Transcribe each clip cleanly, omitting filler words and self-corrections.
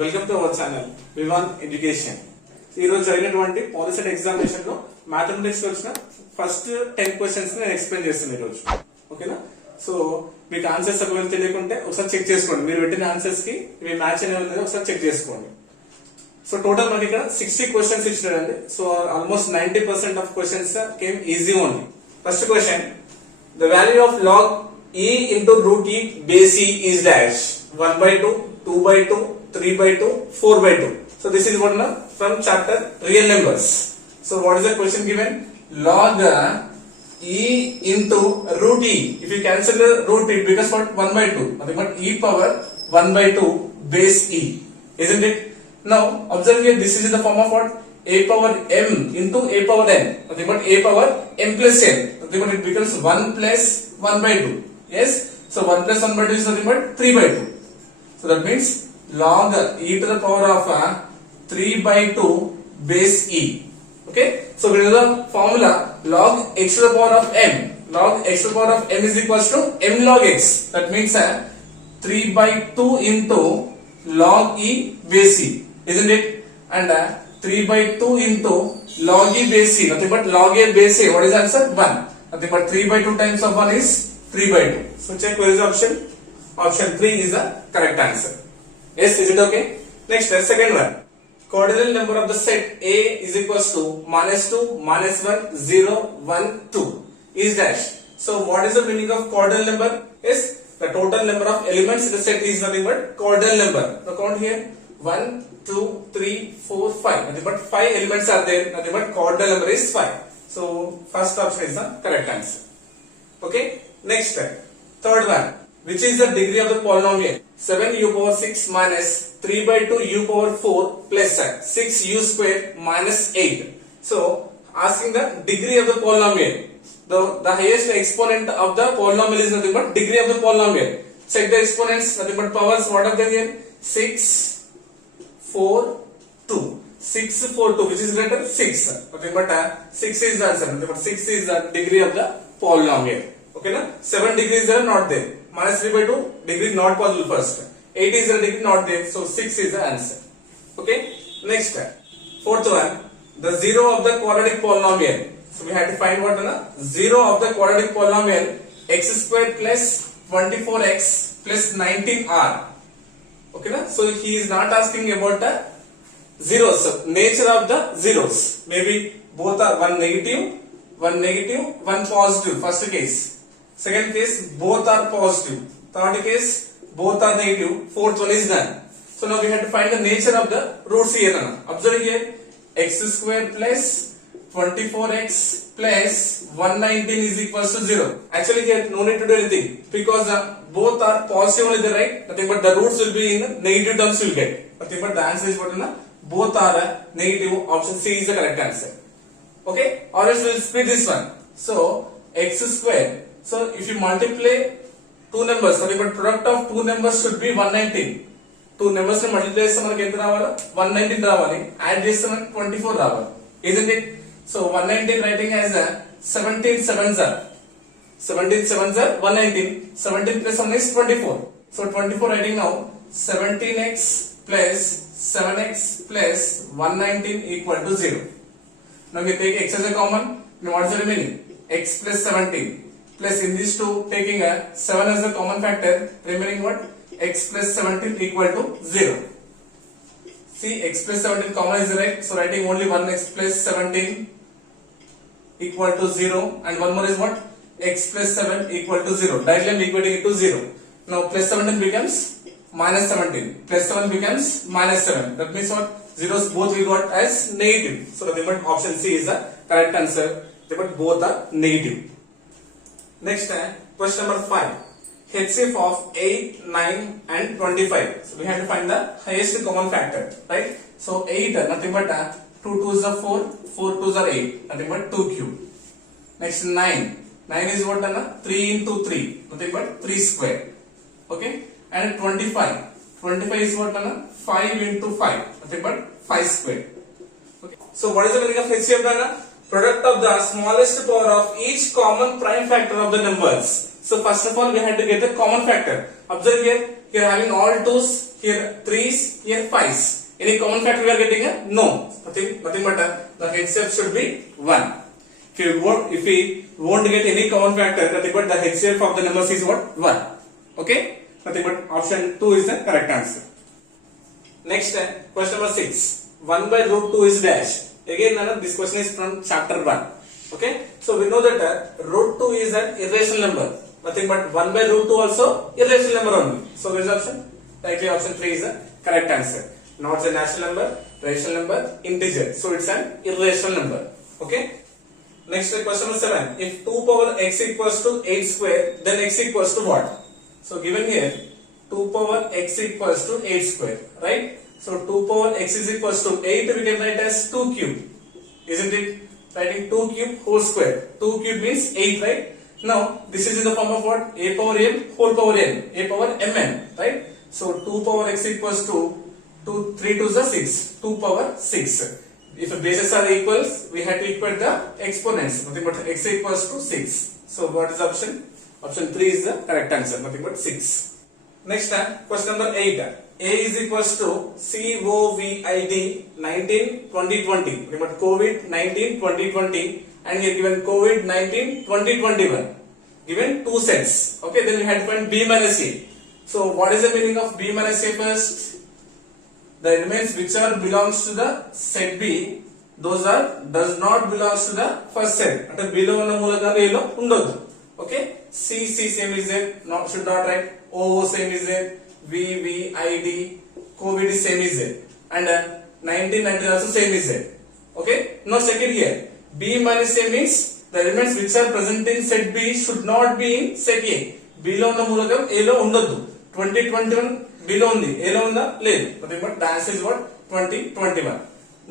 Welcome to our channel Vivaan education. ఈ రోజు జరిగినటువంటి పాలిసెట్ ఎగ్జామినేషన్ లో మ్యాథమెటిక్స్ వచ్చిన ఫస్ట్ 10 క్వశ్చన్స్ నేను ఎక్స్ప్లెయిన్ చేస్తాను ఈ రోజు. ఓకేనా? సో మీకు ఆన్సర్స్ ఒకవేళ తెలియకుంటే ఒకసారి చెక్ చేసుకోండి. మీరు పెట్టిన ఆన్సర్స్ కి ఇవి మ్యాచ్ అనేవి ఉన్నాయో ఒకసారి చెక్ చేసుకోండి. సో టోటల్ మనకి ఇక్కడ 60 క్వశ్చన్స్ ఇచ్చినారండి. So almost 90% of questions came easy only. First question, the value of log e into root e base e is dash 1/2, 2/2, 3/2, 4/2. So this is what now from chapter real numbers. So what is the question given? Log e into root e. If you cancel the root, it becomes what? 1/2. Nothing but e power 1/2 base e, isn't it? Now observe here, this is in the form of what? A power m into a power n. Nothing but a power m plus n. Nothing but it becomes 1 plus 1/2. Yes, so 1 plus 1/2 is nothing but 3/2. So that means log e to the power of 3/2 base e. Okay, so we know the formula log x to the power of m. Log x to the power of m is equals to m log x. That means 3/2 into log e base e, isn't it? And 3/2 into log e base e, nothing but log a base a. What is the answer? 1. Nothing but 3/2 times of 1 is 3/2. So check where is the option. Option 3 is the correct answer. Yes, is it okay? Next, second one. Cardinal number of the set A is equals to -2, -1, 0, 1, 2 is dash. So what is the meaning of cardinal number? Yes, the total number of elements in the set is nothing but cardinal number. Now count here, 1, 2, 3, 4, 5. Nothing but 5 elements are there. Nothing but cardinal number is 5. So first option is the correct answer. Okay. Next, third one. Which is the degree of the polynomial? 7u power 6 minus 3/2 u power 4 plus 6u square minus 8. So asking the degree of the polynomial. The highest exponent of the polynomial is nothing but degree of the polynomial. Check the exponents, nothing but powers. What are they here? 6, 4, 2. 6, 4, 2, which is greater? 6. Nothing but 6 is the answer. Nothing but 6 is the degree of the polynomial. Okay, na? 7 degrees are not there. Minus 3/2 degree not possible first. 8 is the degree not there. So 6 is the answer. Okay. Next, fourth one. The zero of the quadratic polynomial. So we have to find what na? Zero of the quadratic polynomial x square plus 24x plus 19r. Okay, na? So he is not asking about the zeros. So nature of the zeros. Maybe both are one negative, one positive. First case. Second case, both are positive. Third case, both are negative. Fourth one is none. So now we have to find the nature of the roots here. Observe here, x square plus 24x plus 119 is equals to 0. Actually here no need to do anything because both are positive only, right? Nothing but the roots will be in negative terms will get. Nothing but the answer is what? Both are negative. Option C is the correct answer. Okay? Or else we will split this one. So x square. So if you multiply two numbers, nothing but product of two numbers should be 119. Two numbers ni multiply chesthe manaku enta ravala? 119 ravali. Add chesthe manaku 24 ravali. Isn't it? So 119 writing as 17 sevens are 119. 17 plus 1 is 24. So 24 writing now 17x plus 7x plus 119 equal to 0. Now we take x as a common. Now what is the remaining? X plus 17. Plus in these two taking 7 as a common factor, remaining what? X plus 17 equal to 0. See, x plus 17 common is right, so writing only 1x plus 17 equal to 0, and one more is what? X plus 7 equal to 0. Directly I am equating it to 0. Now plus 17 becomes minus 17. Plus 7 becomes minus 7. That means what? Zeros both we got as negative. So the option C is the correct answer. But both are negative. Next, question number 5. HCF of 8, 9 and 25. So we have to find the highest common factor, right? So 8, nothing but 2 2s are 4, 4 2s are 8, nothing but 2 cube. Next 9. 9 is what? 3 into 3, nothing but 3 square. Okay? And 25. 25 is what? 5 into 5, nothing but 5 square. Okay. So what is the meaning of HCF? Product of the smallest power of each common prime factor of the numbers. So first of all we had to get the common factor. Observe here having all 2's, here 3's, here 5's. Any common factor we are getting? No. Nothing but the HCF should be 1. If we won't get any common factor, nothing but the HCF of the numbers is what? 1. Okay? Nothing but option 2 is the correct answer. Next, question number 6. 1 by root 2 is dash. Again, this question is from chapter 1. Okay? So we know that root 2 is an irrational number. Nothing but 1 by root 2 also irrational number only. So which option? Likely option 3 is the correct answer. Not a natural number, rational number, integer. So it's an irrational number. Okay? Next, question number 7. If 2 power x equals to 8 square, then x equals to what? So given here, 2 power x equals to 8 square, right? So 2 power x is equals to 8, we can write as 2 cube, isn't it? Writing 2 cube whole square. 2 cube means 8, right? Now this is in the form of what? A power m whole power n, a power mn, right? So 2 power x equals to 3 to the 6, 2 power 6. If the bases are equals, we have to equate the exponents. Nothing but x equals to 6. So what is the option? Option 3 is the correct answer. Nothing but 6. Next, question number 8. A is equals to COVID 19 2020. Nothing but COVID 19 2020, and here given COVID 19 2021. Given 2 sets. Okay, then we had to find B minus A. So what is the meaning of B minus A first? The elements which are belongs to the set B, those are does not belongs to the first set. Ante B lo unna moolakalu A lo undadu. Okay, C same is there, not should not write. O same is there, V I D, COVID is same is there, and 19 also same is there. Okay, now check it here. B minus A means the elements which are present in set B should not be in set A. B lo unna moolakalu A lo undadu. 2021 B lo undi, A lo unda లేదు. But the answer is what? 2021.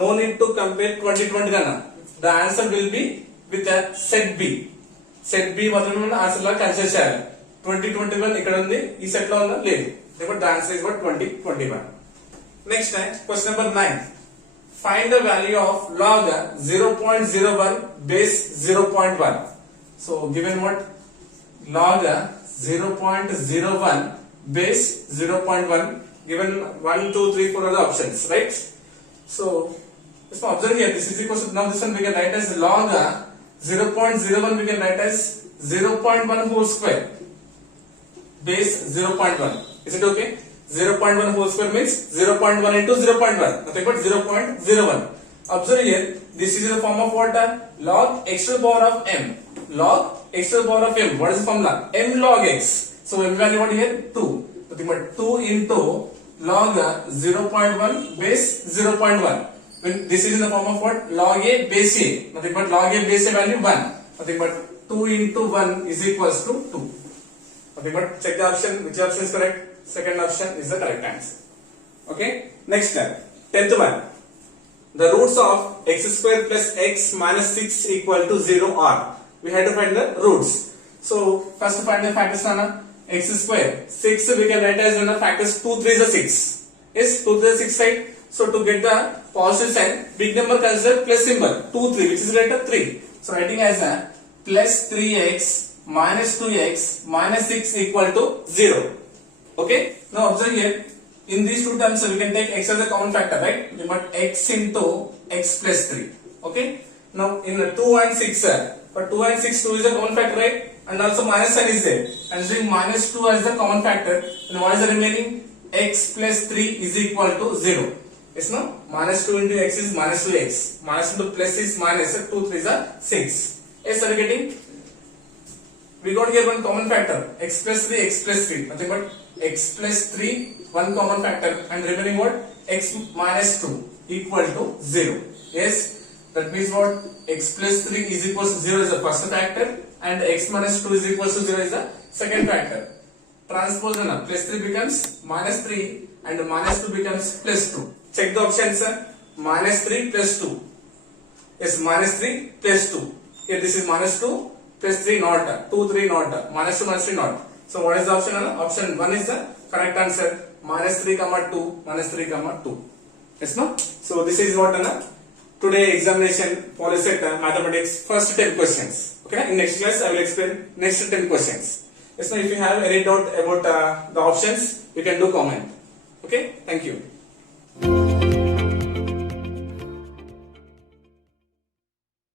No need to compare 2020 nana. The answer will be with a set B. Set B మాత్రమే answer లా consider చేయాలి. 2021 ఇక్కడ ఉంది, ఈ set లో ఉందా? లేదు. Therefore the answer is what? 2021. Next, question number 9. Find the value of log 0.01 base 0.1. So given what? Log 0.01 base 0.1, given 1, 2, 3, 4 are the options, right? So just observe here, this is equal to, now this one we can write as log 0.01, we can write as 0.1 whole square base 0.1. Is it okay? 0.1 whole square means 0.1 into 0.1, nothing but 0.01. Observe here, this is in the form of what? Log x to the power of m. Log x to the power of m. What is the formula? M log x. So m value what here? 2. Nothing but 2 into log 0.1 base 0.1. When this is in the form of what? Log a base a. Nothing but log a base a value 1. Nothing but 2 into 1 is equals to 2. Nothing but check the option. Which option is correct? Second option is the correct answer. Okay. Next step. 10th one. The roots of x square plus x minus 6 equal to 0 are. We had to find the roots. So first find the factors nana. X square 6 we can write as the factors 2 3 is a 6. Yes, 2 3 is 6, right? So to get the positive sign, big number consider plus symbol 2 3, which is letter 3. So writing as a plus 3x minus 2x minus 6 equal to 0. Okay. Now observe here, in these two terms we can take x as a common factor, right? But x into x plus 3. Okay. Now in the 2 and 6, but 2 and 6, 2 is a common factor, right? And also minus sign is there. And doing minus 2 as the common factor, then what is the remaining? X plus 3 is equal to 0. Yes, no? Minus 2 into x is minus 2x. Minus into plus is minus 2 3 is a 6. Yes, are you getting? We got here one common factor. X plus 3, x plus 3. Nothing but x plus 3, one common factor, and remaining what? X minus 2 equal to 0. Yes, that means what? X plus 3 is equal to 0 is the first factor, and x minus 2 is equal to 0 is the second factor. Transpose na, plus 3 becomes minus 3 and minus 2 becomes plus 2. Check the options, minus 3 plus 2. Yes, minus 3 plus 2. Here this is minus 2 plus 3 not, 2 3 not, minus 2 minus 3 not. So what is the option? Option 1 is the correct answer. Minus 3 comma 2, minus 3 comma 2. Yes, no? So this is what today examination PolySet mathematics first 10 questions. Okay, in next class I will explain next 10 questions. Yes, now if you have any doubt about the options, you can do comment. Okay, thank you.